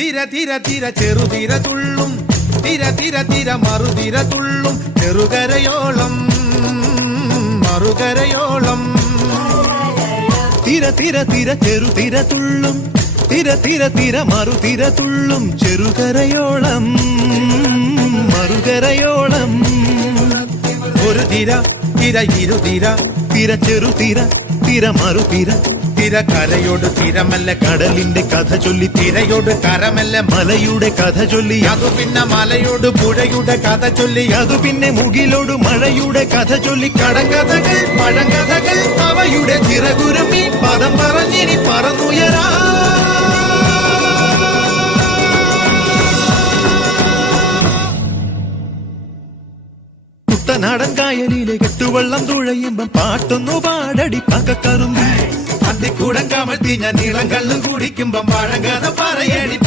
തിര തിര തിര ചെറുതിര തുള്ളും തിര തിര തിര മറുതിര തുള്ളും ചെറുകരയോളം മറുകരയോളം തിര തിര തിര ചെറുതിര തുള്ളും തിര തിര തിര മറുതിര തുള്ളും ചെറുകരയോളം മറുകരയോളം ഒരു തിര തിര ഇരുതിര തിര ചെറുതിര തിര മറുതിര തിര കരയോട് തിരമല്ല കടലിന്റെ കഥ ചൊല്ലി തിരയോട് കരമല്ല മലയുടെ കഥ ചൊല്ലി അതു പിന്നെ മലയോട് പുഴയുടെ കഥ ചൊല്ലി അതു പിന്നെ മുകിലോട് മഴയുടെ കഥ ചൊല്ലി കടങ്കഥകൾ പഴങ്കഥകൾ അവയുടെ ചിറകുരുമി പദം പറഞ്ഞിനി പറന്നുയരാ കുട്ടനാടൻ കായലിലെ കെട്ടുവെള്ളം തുഴയുമ്പം പാട്ടൊന്നു പാടടി പകക്കറുമ്പി അന്തിക്കൂടം കമഴ്ത്തി ഞാൻ നീളം കള്ളു കുടിക്കുമ്പം പഴങ്കഥ പറയടി